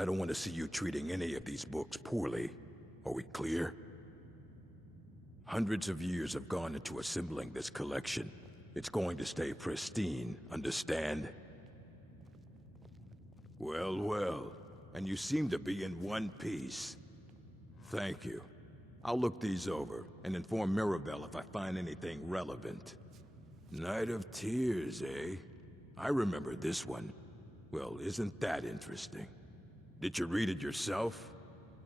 I don't want to see you treating any of these books poorly. Are we clear? Hundreds of years have gone into assembling this collection. It's going to stay pristine, understand? Well, well. And you seem to be in one piece. Thank you. I'll look these over, and inform Mirabelle if I find anything relevant. Night of Tears, eh? I remember this one. Well, isn't that interesting? Did you read it yourself?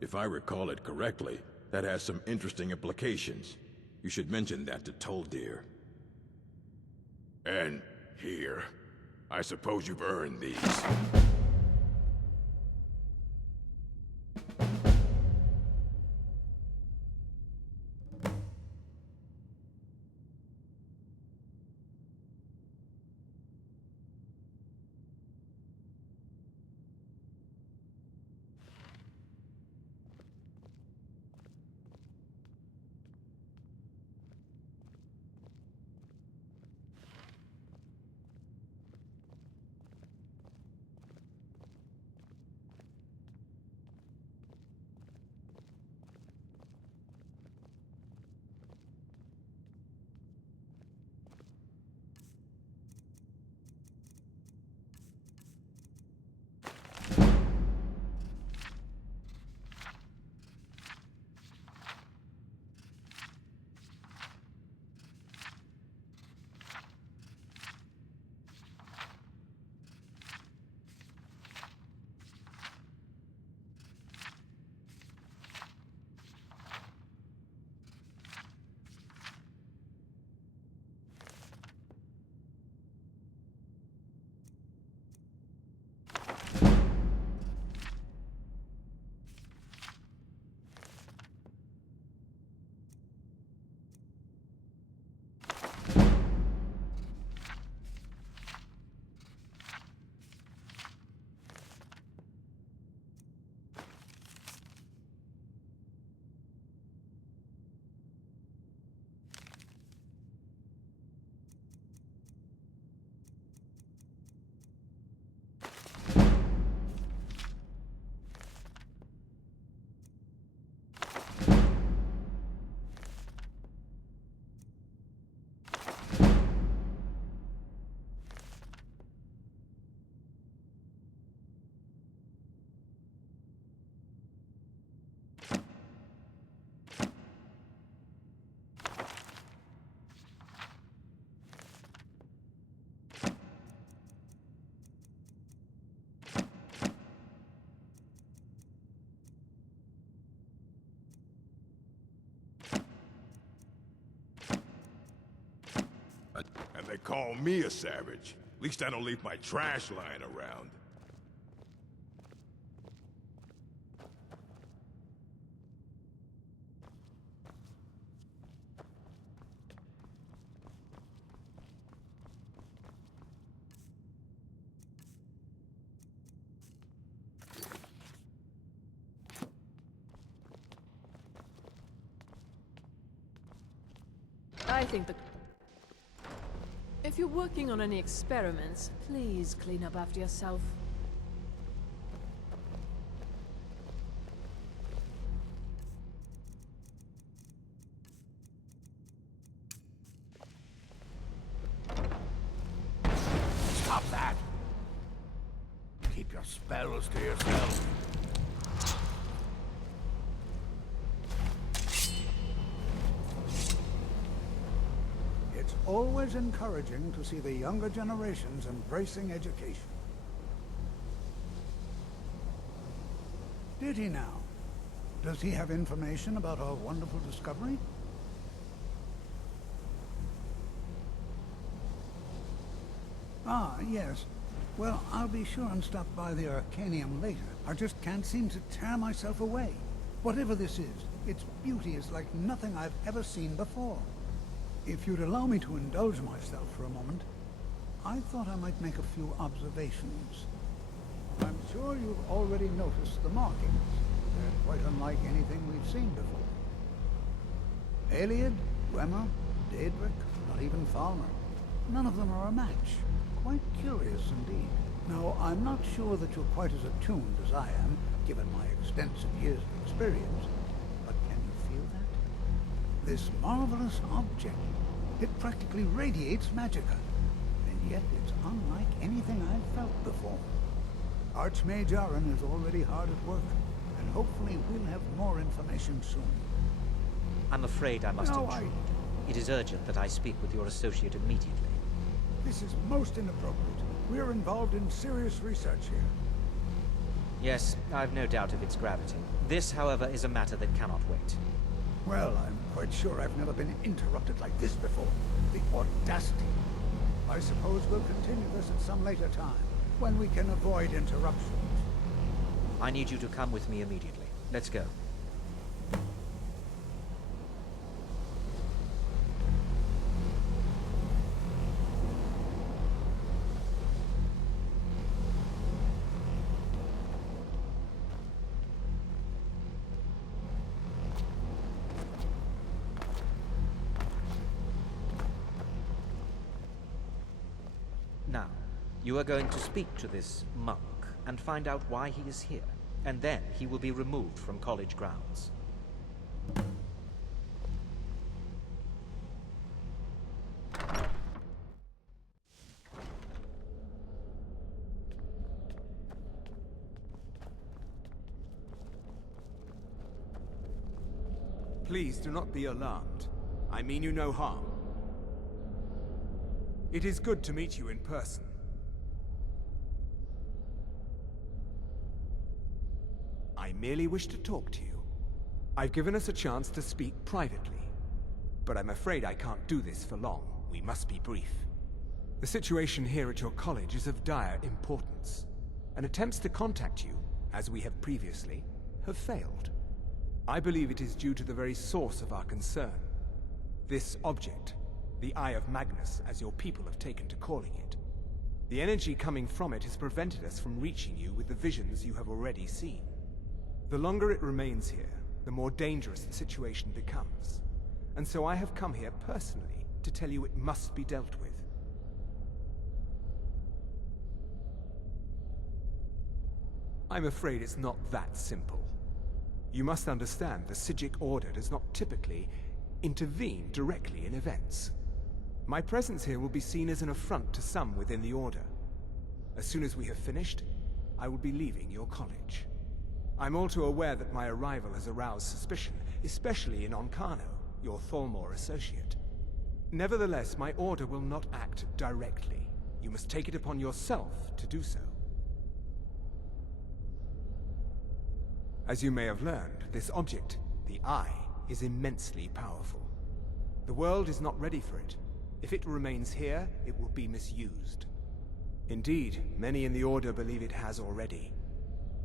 If I recall it correctly, that has some interesting implications. You should mention that to Toldir. And here. I suppose you've earned these. And they call me a savage. At least I don't leave my trash lying around. I think the... If you're working on any experiments, please clean up after yourself. Stop that! Keep your spells to yourself. It's always encouraging to see the younger generations embracing education. Did he now? Does he have information about our wonderful discovery? Ah, yes. Well, I'll be sure and stop by the Arcanium later. I just can't seem to tear myself away. Whatever this is, its beauty is like nothing I've ever seen before. If you'd allow me to indulge myself for a moment, I thought I might make a few observations. I'm sure you've already noticed the markings. They're quite unlike anything we've seen before. Aliad, Dwemer, Daedric, not even Falmer. None of them are a match. Quite curious indeed. Now, I'm not sure that you're quite as attuned as I am, given my extensive years of experience, but can you feel that? This marvelous object, it practically radiates magicka, and yet it's unlike anything I've felt before. Archmage Aaron is already hard at work, and hopefully we'll have more information soon. I'm afraid I must No, intrude. It is urgent that I speak with your associate immediately. This is most inappropriate. We're involved in serious research here. Yes, I've no doubt of its gravity. This, however, is a matter that cannot wait. Well, I'm quite sure I've never been interrupted like this before. The audacity. I suppose we'll continue this at some later time, when we can avoid interruptions. I need you to come with me immediately. Let's go. Now, you are going to speak to this monk and find out why he is here, and then he will be removed from college grounds. Please do not be alarmed. I mean you no harm. It is good to meet you in person. I merely wish to talk to you. I've given us a chance to speak privately, but I'm afraid I can't do this for long. We must be brief. The situation here at your college is of dire importance, and attempts to contact you, as we have previously, have failed. I believe it is due to the very source of our concern. This object, the Eye of Magnus, as your people have taken to calling it. The energy coming from it has prevented us from reaching you with the visions you have already seen. The longer it remains here, the more dangerous the situation becomes. And so I have come here personally to tell you it must be dealt with. I'm afraid it's not that simple. You must understand the Psijic Order does not typically intervene directly in events. My presence here will be seen as an affront to some within the Order. As soon as we have finished, I will be leaving your college. I'm all too aware that my arrival has aroused suspicion, especially in Oncano, your Thalmor associate. Nevertheless, my Order will not act directly. You must take it upon yourself to do so. As you may have learned, this object, the Eye, is immensely powerful. The world is not ready for it. If it remains here, it will be misused. Indeed, many in the Order believe it has already.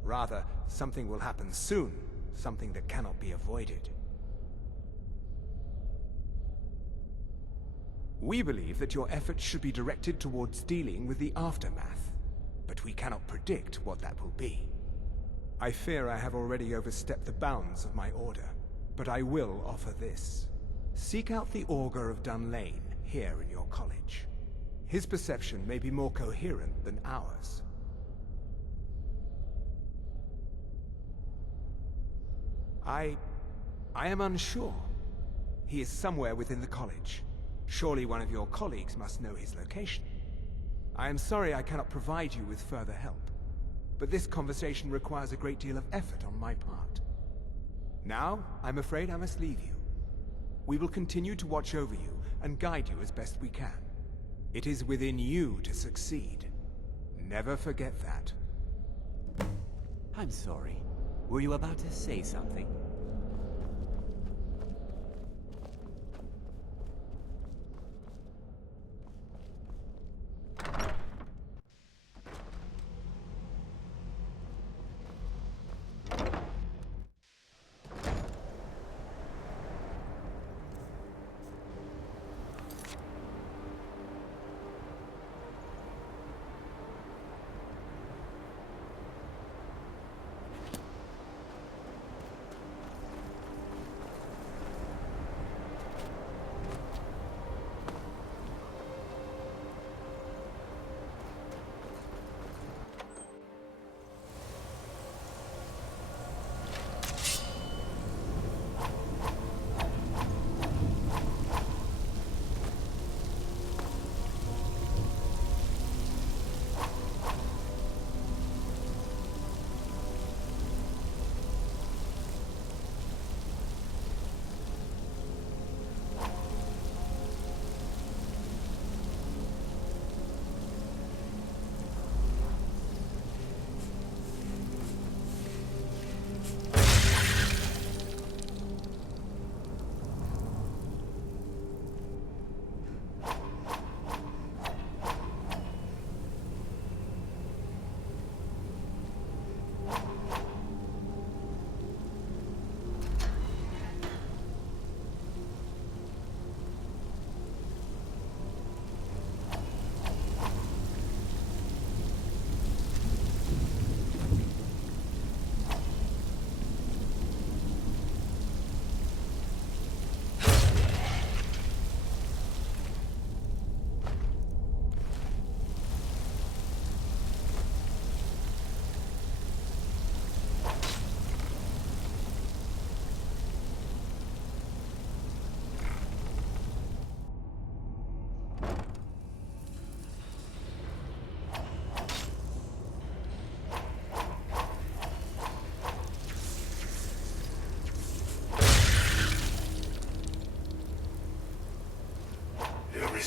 Rather, something will happen soon, something that cannot be avoided. We believe that your efforts should be directed towards dealing with the aftermath, but we cannot predict what that will be. I fear I have already overstepped the bounds of my Order, but I will offer this. Seek out the Augur of Dunlane here in your college. His perception may be more coherent than ours. I am unsure. He is somewhere within the college. Surely one of your colleagues must know his location. I am sorry I cannot provide you with further help, but this conversation requires a great deal of effort on my part. Now, I'm afraid I must leave you. We will continue to watch over you and guide you as best we can. It is within you to succeed. Never forget that. I'm sorry. Were you about to say something?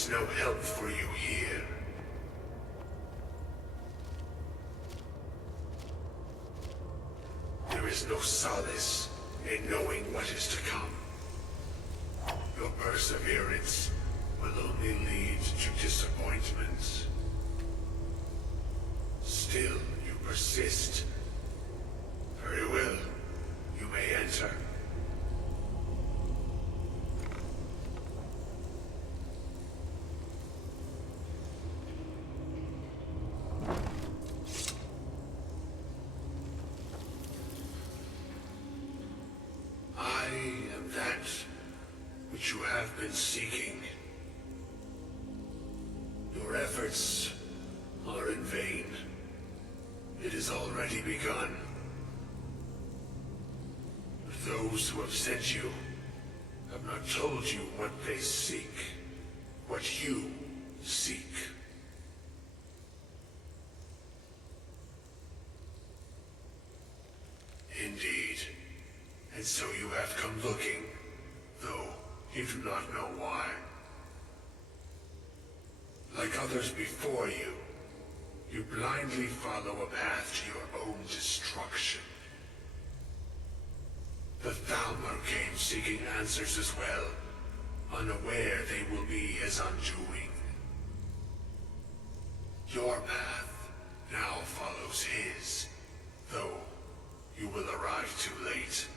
is no help for you here. There is no solace in knowing what is to come. Your perseverance will only lead to disappointment. Still, you persist. Very well. You may enter. I am that which you have been seeking. Your efforts are in vain. It has already begun. Those who have sent you have not told you what they seek, what you seek. Indeed. And so you have come looking, though you do not know why. Like others before you, you blindly follow a path to your own destruction. The Thalmor came seeking answers as well, unaware they will be his undoing. Your path now follows his, though you will arrive too late.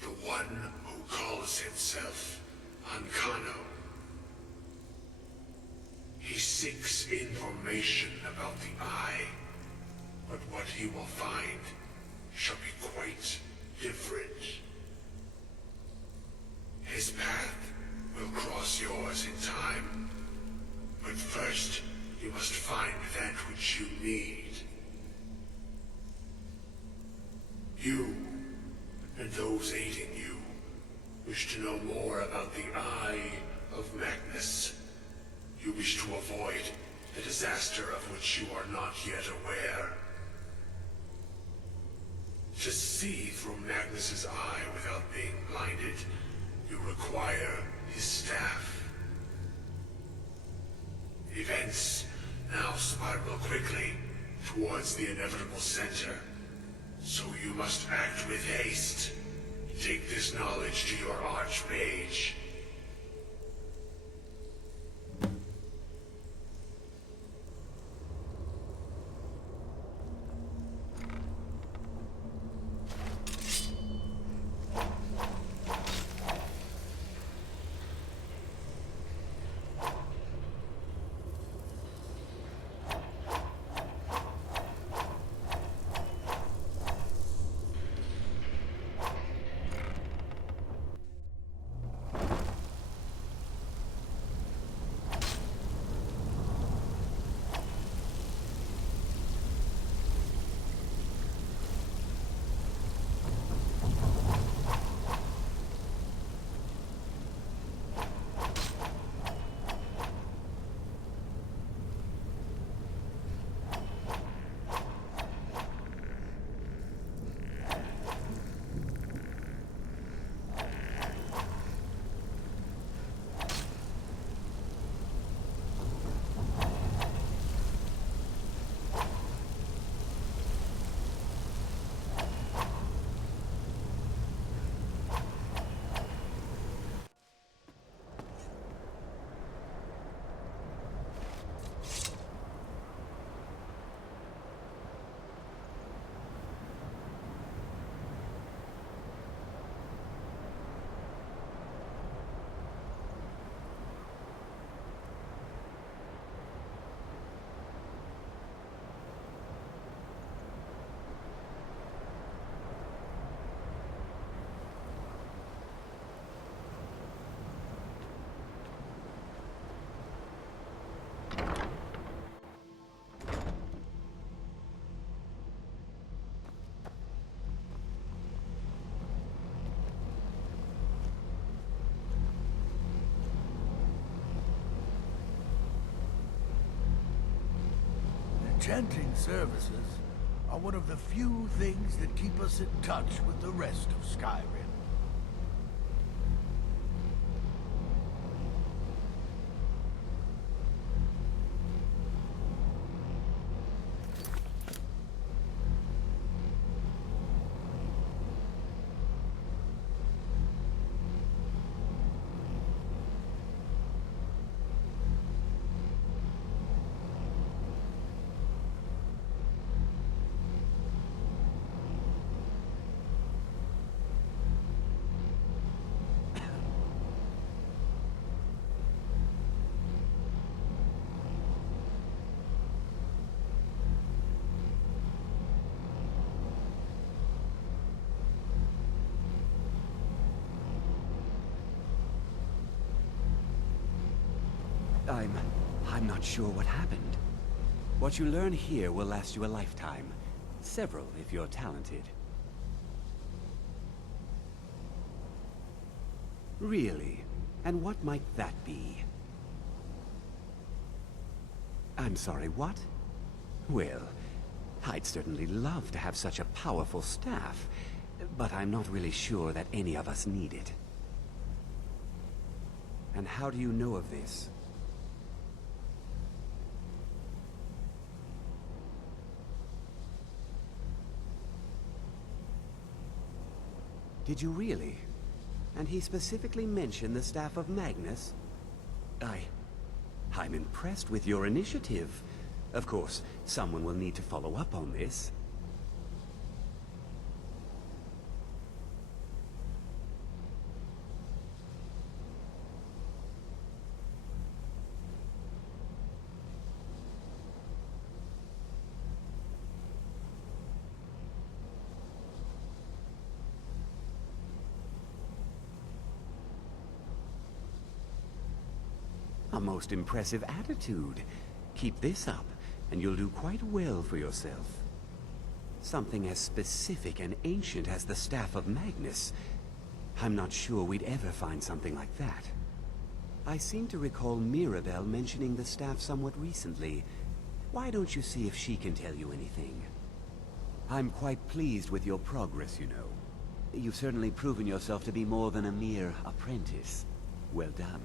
The one who calls himself Ancano. He seeks information about the Eye, but what he will find shall be quite different. His path will cross yours in time, but first you must find that which you need. You and those aiding you wish to know more about the Eye of Magnus. You wish to avoid the disaster of which you are not yet aware. To see through Magnus's eye without being blinded, you require his staff. Events now spiral quickly towards the inevitable center, so you must act with haste. Take this knowledge to your Archmage. Enchanting services? one of the few things that keep us in touch with the rest of Skyrim. I'm not sure what happened. What you learn here will last you a lifetime. Several, if you're talented. Really? And what might that be? I'm sorry, what? Well, I'd certainly love to have such a powerful staff, but I'm not really sure that any of us need it. And how do you know of this? Did you really? And he specifically mentioned the staff of Magnus? I'm impressed with your initiative. Of course, someone will need to follow up on this. A most impressive attitude. Keep this up, and you'll do quite well for yourself. Something as specific and ancient as the Staff of Magnus. I'm not sure we'd ever find something like that. I seem to recall Mirabelle mentioning the staff somewhat recently. Why don't you see if she can tell you anything? I'm quite pleased with your progress, you know. You've certainly proven yourself to be more than a mere apprentice. Well done.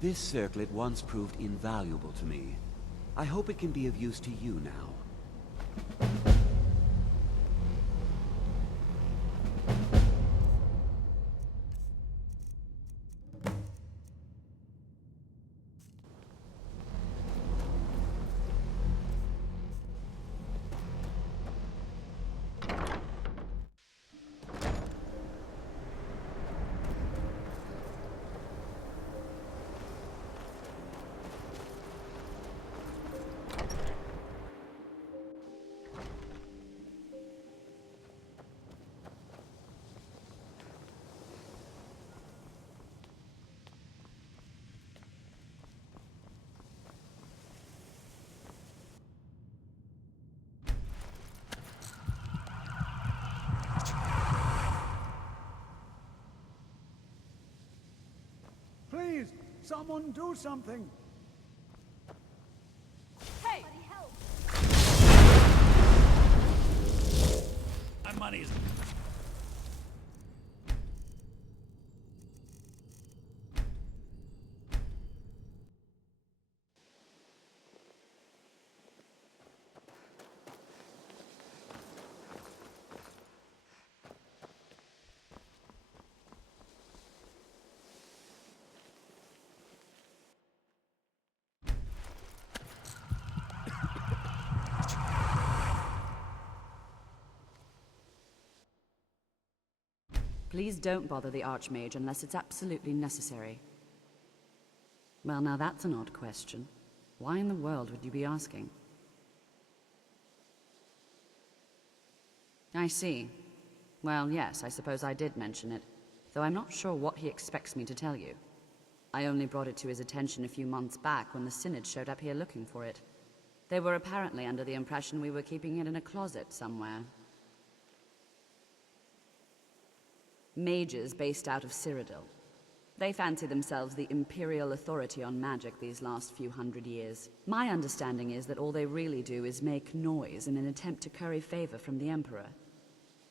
This circlet once proved invaluable to me. I hope it can be of use to you now. Please, someone do something! Hey! My money's... Please don't bother the Archmage unless it's absolutely necessary. Well, now that's an odd question. Why in the world would you be asking? I see. Well, yes, I suppose I did mention it, though I'm not sure what he expects me to tell you. I only brought it to his attention a few months back when the Synod showed up here looking for it. They were apparently under the impression we were keeping it in a closet somewhere. Mages based out of Cyrodiil. They fancy themselves the imperial authority on magic these last few hundred years. My understanding is that all they really do is make noise in an attempt to curry favor from the Emperor.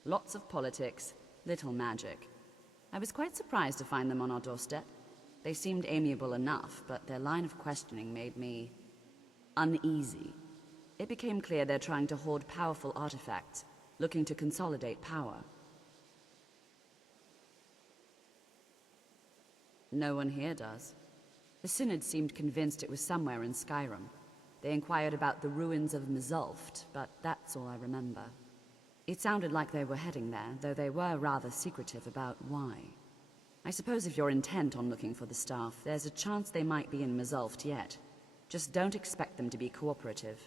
Lots of politics, little magic. I was quite surprised to find them on our doorstep. They seemed amiable enough, but their line of questioning made me uneasy. It became clear they're trying to hoard powerful artifacts, looking to consolidate power. No one here does. The Synod seemed convinced it was somewhere in Skyrim. They inquired about the ruins of Mzulft, but that's all I remember. It sounded like they were heading there, though they were rather secretive about why. I suppose if you're intent on looking for the staff, there's a chance they might be in Mzulft yet. Just don't expect them to be cooperative.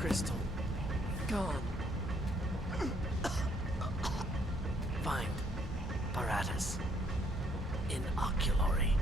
Crystal. Gone. Find Paratus. Inoculary.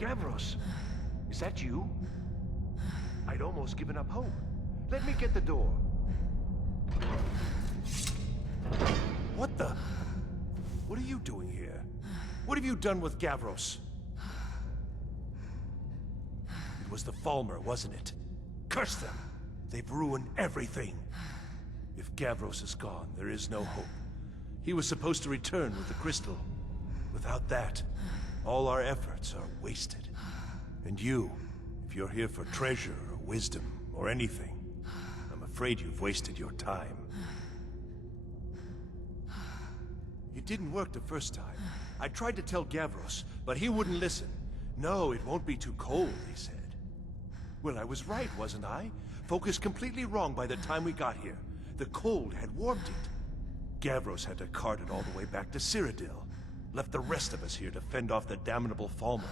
Gavros, is that you? I'd almost given up hope. Let me get the door. What the? What are you doing here? What have you done with Gavros? It was the Falmer, wasn't it? Curse them! They've ruined everything. If Gavros is gone, there is no hope. He was supposed to return with the crystal. Without that, all our efforts are wasted. And you, if you're here for treasure or wisdom or anything, I'm afraid you've wasted your time. It didn't work the first time. I tried to tell Gavros, but he wouldn't listen. No, it won't be too cold, he said. Well, I was right, wasn't I? Focused completely wrong by the time we got here. The cold had warped it. Gavros had to cart it all the way back to Cyrodiil. Left the rest of us here to fend off the damnable Falmer.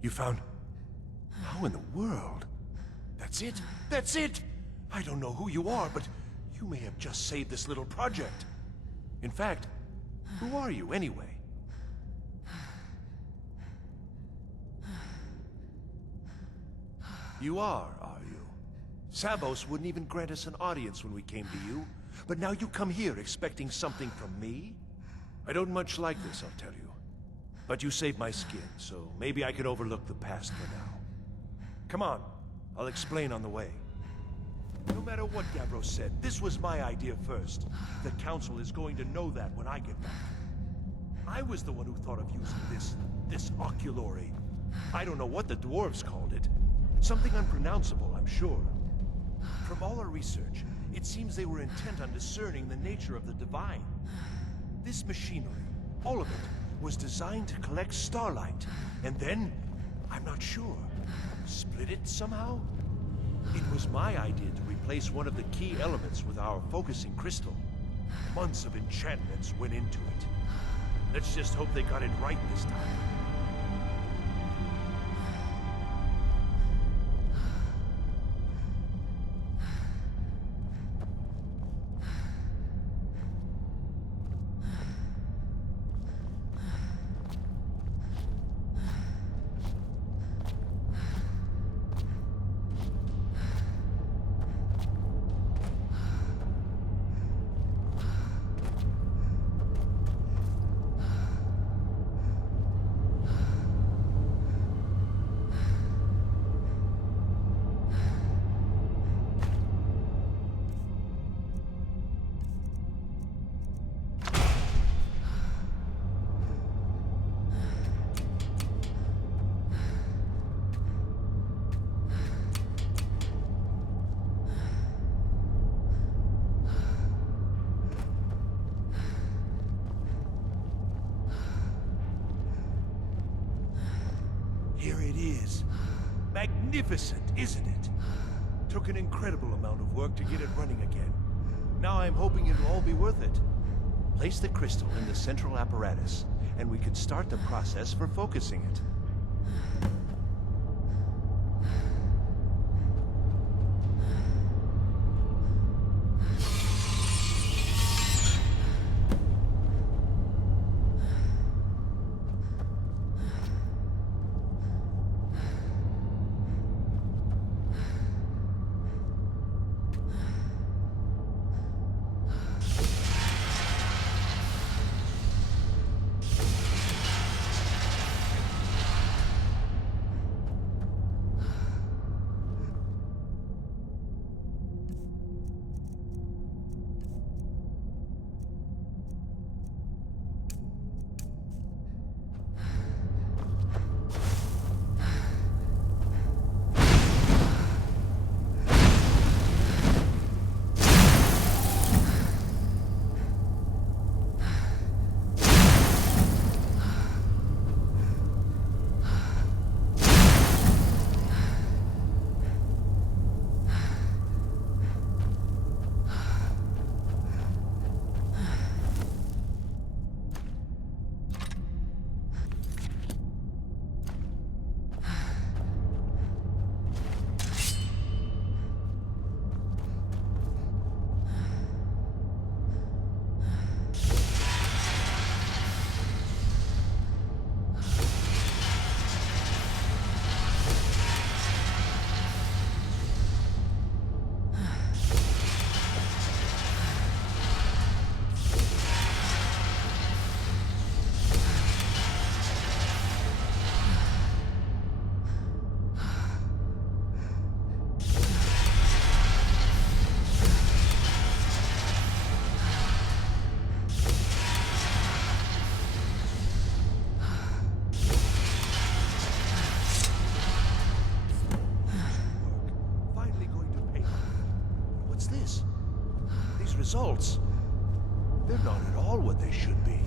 You found... How in the world? That's it? That's it! I don't know who you are, but you may have just saved this little project. In fact, who are you anyway? You are you? Savos wouldn't even grant us an audience when we came to you, but now you come here expecting something from me? I don't much like this, I'll tell you. But you saved my skin, so maybe I can overlook the past for now. Come on, I'll explain on the way. No matter what Gavros said, this was my idea first. The Council is going to know that when I get back. I was the one who thought of using this oculory. I don't know what the dwarves called it. Something unpronounceable, I'm sure. From all our research, it seems they were intent on discerning the nature of the divine. This machinery, all of it, was designed to collect starlight, and then, I'm not sure, split it somehow? It was my idea to replace one of the key elements with our focusing crystal. Months of enchantments went into it. Let's just hope they got it right this time. Here it is. Magnificent, isn't it? Took an incredible amount of work to get it running again. Now I'm hoping it'll all be worth it. Place the crystal in the central apparatus, and we can start the process for focusing it. results. They're not at all what they should be.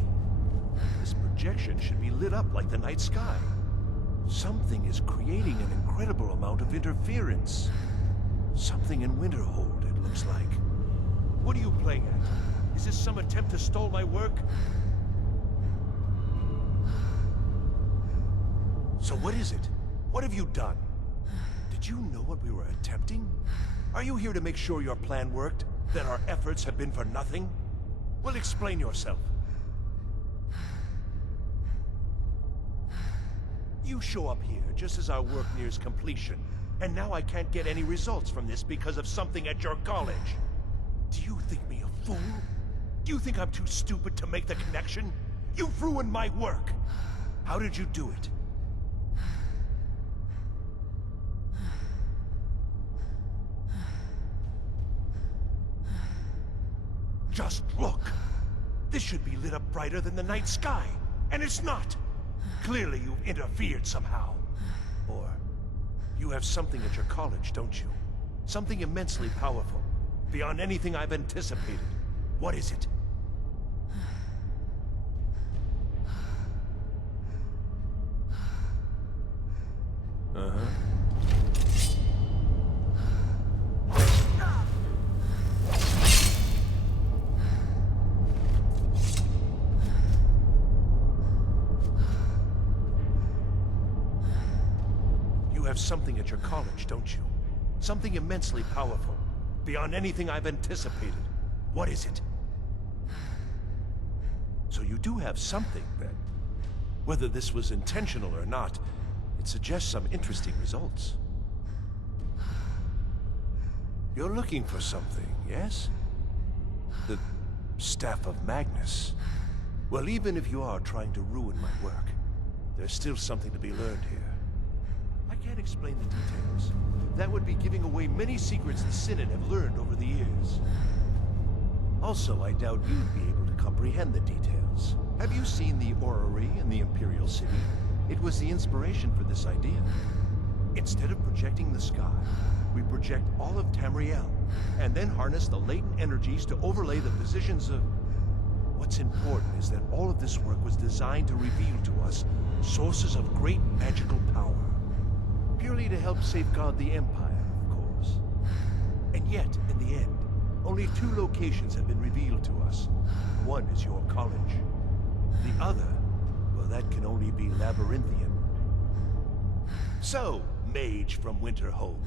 This projection should be lit up like the night sky. Something is creating an incredible amount of interference. Something in Winterhold, it looks like. What are you playing at? Is this some attempt to stall my work? So what is it? What have you done? Did you know what we were attempting? Are you here to make sure your plan worked? That our efforts have been for nothing? Well, explain yourself. You show up here just as our work nears completion, and now I can't get any results from this because of something at your college. Do you think me a fool? Do you think I'm too stupid to make the connection? You've ruined my work! How did you do it? Just look! This should be lit up brighter than the night sky, and it's not! Clearly you've interfered somehow. Or, you have something at your college, don't you? Something immensely powerful, beyond anything I've anticipated. What is it? Uh-huh. You have something at your college, don't you? Something immensely powerful, beyond anything I've anticipated. What is it? So you do have something, then. Whether this was intentional or not, it suggests some interesting results. You're looking for something, yes? The Staff of Magnus. Well, even if you are trying to ruin my work, there's still something to be learned here. I can't explain the details. That would be giving away many secrets the Synod have learned over the years. Also, I doubt you'd be able to comprehend the details. Have you seen the orrery in the Imperial City? It was the inspiration for this idea. Instead of projecting the sky, we project all of Tamriel, and then harness the latent energies to overlay the positions of... What's important is that all of this work was designed to reveal to us sources of great magical power. Purely to help safeguard the Empire, of course. And yet, in the end, only 2 locations have been revealed to us. One is your college. The other, well, that can only be Labyrinthian. So, mage from Winterhold,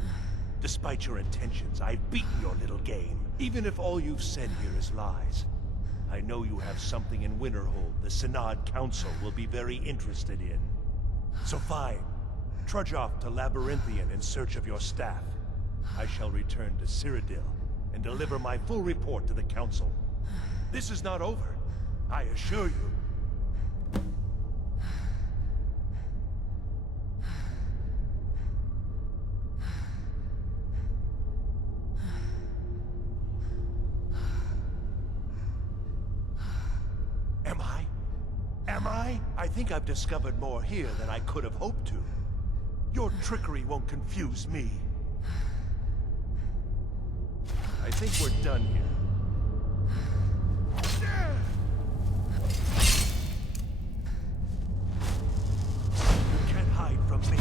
despite your intentions, I've beaten your little game. Even if all you've said here is lies, I know you have something in Winterhold the Synod Council will be very interested in. So fine. Trudge off to Labyrinthian in search of your staff. I shall return to Cyrodiil and deliver my full report to the Council. This is not over, I assure you. Am I? Am I? I think I've discovered more here than I could have hoped to. Your trickery won't confuse me. I think we're done here. You can't hide from me.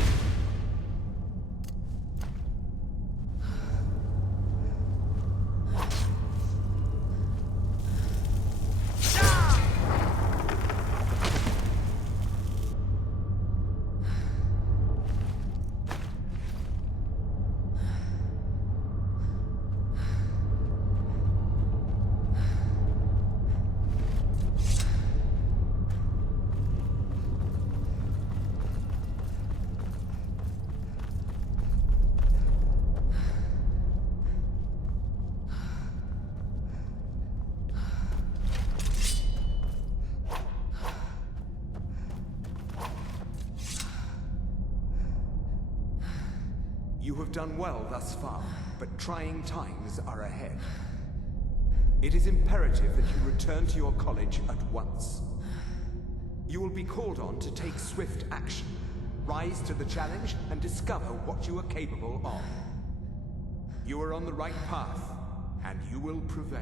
You have done well thus far, but trying times are ahead. It is imperative that you return to your college at once. You will be called on to take swift action, rise to the challenge, and discover what you are capable of. You are on the right path, and you will prevail.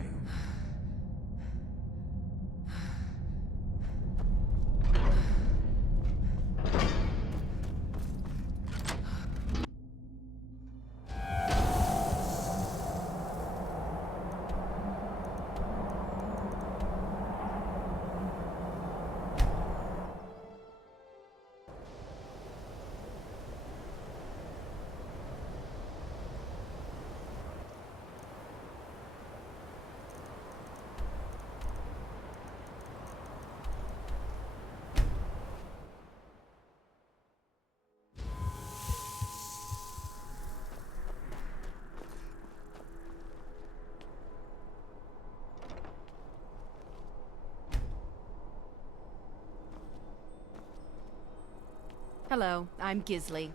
Hello, I'm Gisley,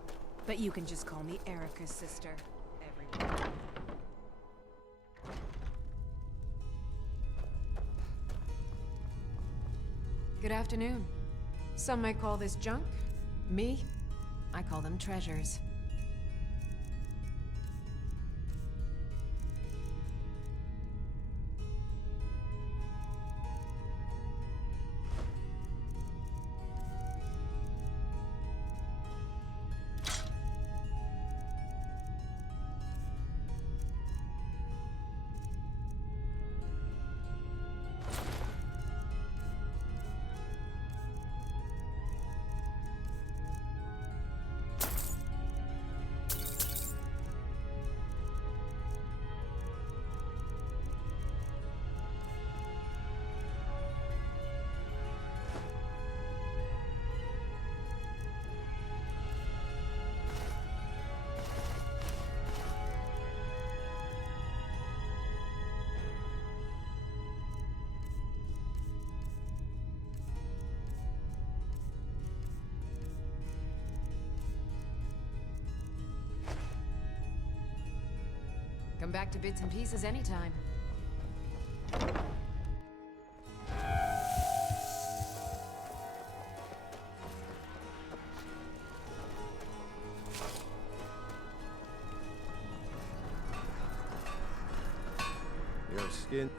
but you can just call me Erica's sister. Everyone. Good afternoon. Some might call this junk. Me, I call them treasures. Come back to bits and pieces anytime. Your skin?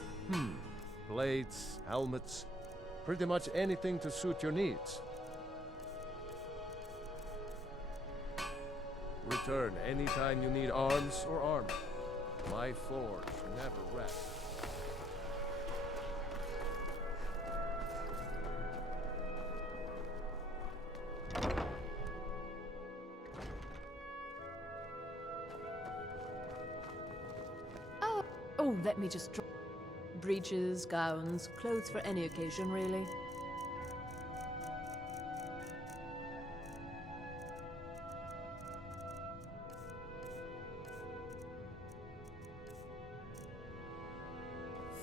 Blades, helmets, pretty much anything to suit your needs. Return anytime you need arms or armor. My forge never rests. Oh, let me just drop. Breeches, gowns, clothes for any occasion, really.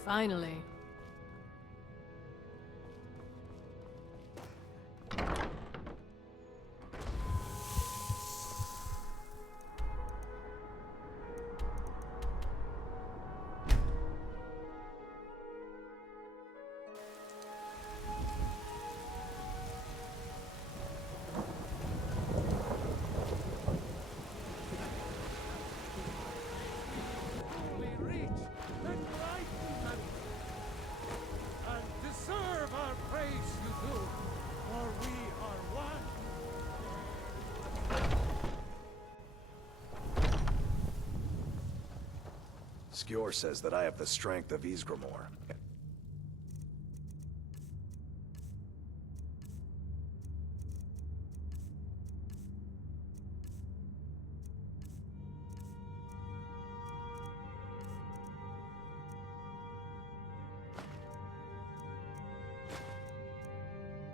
Finally. Skjor says that I have the strength of Ysgramor.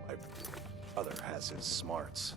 My brother has his smarts.